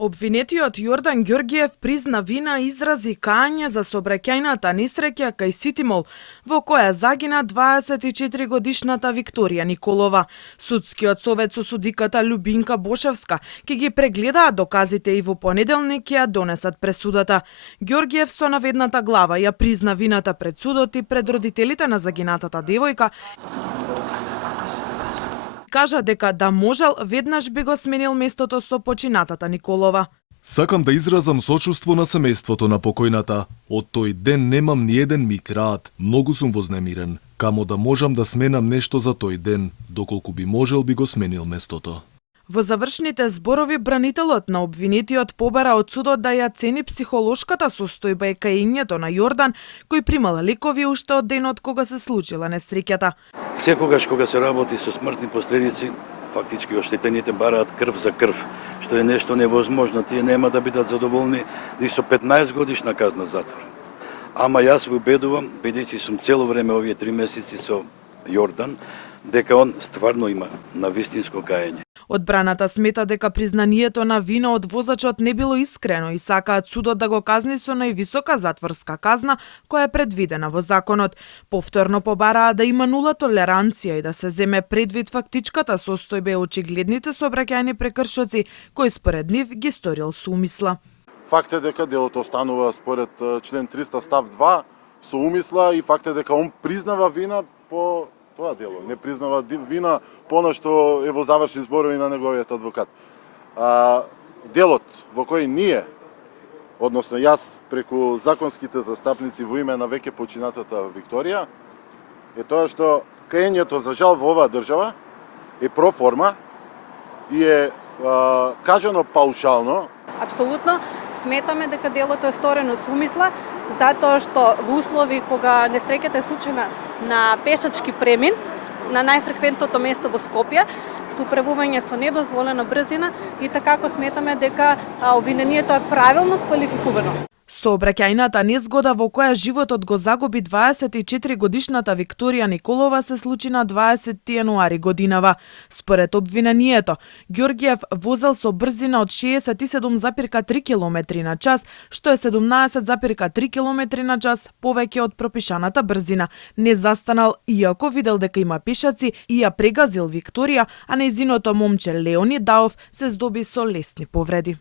Обвинетиот Јордан Ѓоргиев призна вина и изрази кање за сообраќајната несреќа кај Ситимол, во која загина 24-годишната Викторија Николова. Судскиот совет со судиката Љубинка Бошевска ќе ги прегледаат доказите и во понеделник ќе ја донесат пресудата. Ѓоргиев со наведната глава ја призна вината пред судот и пред родителите на загинатата девојка. Кажа дека да можел, веднаш би го сменил местото со починатата Николова. Сакам да изразам сочувство на семејството на покојната. Од тој ден немам ни еден миг раат. Многу сум вознемирен. Камо да можам да сменам нешто за тој ден. Доколку би можел, би го сменил местото. Во завршните зборови бранителот на обвинетиот побара од судот да ја цени психолошката состојба и каењето на Јордан, кој примал лекови уште од денот кога се случила несреќата. Секогаш кога се работи со смртни последици, фактички оштетените бараат крв за крв, што е нешто невозможно. Тие нема да бидат задоволни и со 15 годишна казна затвор. Ама јас ви убедувам, бидејќи сум цело време овие 3 месеци со Јордан, дека он стварно има навистинско каење. Одбраната смета дека признанието на вина од возачот не било искрено и сакаат судот да го казни со највисока затворска казна која е предвидена во законот. Повторно побараа да има нула толеранција и да се земе предвид фактичката состојба и очигледните сообраќајни прекршоци кои според нив ги сторил со умисла. Факт е дека делото останува според член 300 став 2 со умисла и факт е дека он признава вина по тоа дело. Не признава вина по она што е во завршни зборови на неговиот адвокат. Делот во кој ние, односно јас преку законските застапници во име на веќе починатата Викторија, е тоа што каењето за жал во оваа држава е проформа и е кажано паушално. Апсолутно сметаме дека делото е сторено со умисла, затоа што во услови кога несреќата е случена на пешачки премин, на најфреквентното место во Скопје, со управување со недозволена брзина и така сметаме дека обвинението е правилно квалификувано. Сообраќајната незгода во која животот го загуби 24-годишната Викторија Николова се случи на 20 јануари годинава. Според обвинението, Ѓоргиев возел со брзина од 67,3 км на час, што е 17,3 км на час повеќе од пропишаната брзина. Не застанал иако видел дека има пешаци и ја прегазил Викторија, а нејзиното момче Леони Даов се здоби со лесни повреди.